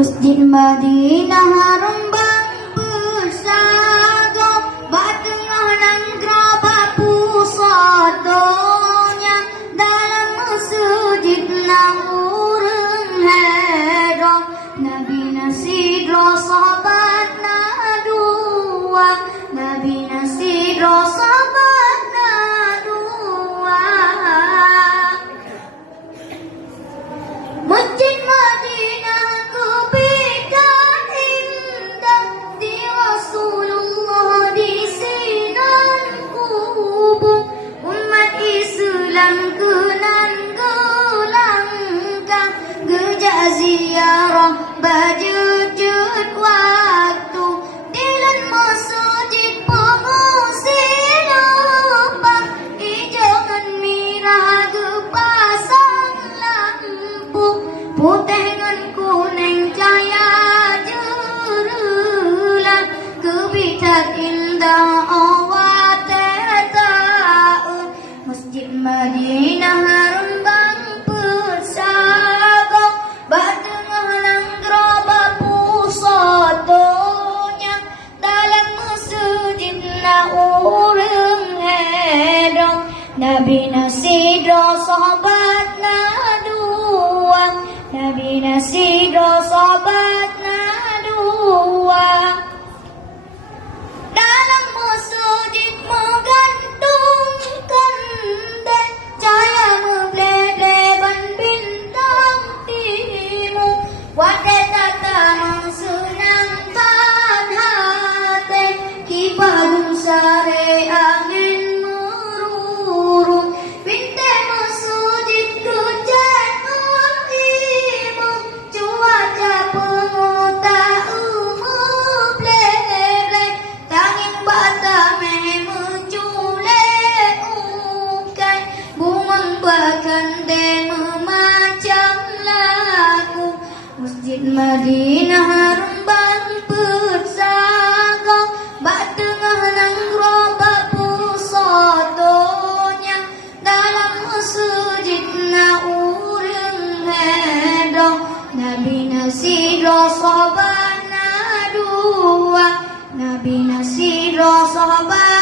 Masjid Madinah harum bang bersago, bak tengah nang gerabak pusat donya, dalam masjid nang urang hero, Nabi nasidro sahabat na dua, Nabi nasidro sahabat na dua. Masjid Madinah kebidan indah, di Rasulullah di sinan kubur, umat Islam kenan gelanggang, gejak ziarah bajujud waktu, dilan masjid pengusir lupa, ijangan mirah gepasang lampu, putih dengan kuning cahaya jerulan, kebidak indah awat taun. Masjid Madinah harum bang bersago, bak tengah nang gerabak pusat donya, dalam masjid na urang hedong, Nabi nasidro sahabat na dua, Nabi nasidro sahabat na dua. Dalam masjid menggantungkan dek, cahaya membeleleban bintang timu, wadai tata mensenangkan hati, kipagung sare angin merurung, bintang masjid kejat imu, cuaca pengotak meblele, tanging batame menculek ukai, bumang bahkan de memacam lagu. Masjid Madinah harum bang bersago, bak tengah nang gerabak pusat donya, dalam masjid na urang hedong, Nabi nasidro sahabat na dua, Nabi nasidro sahabat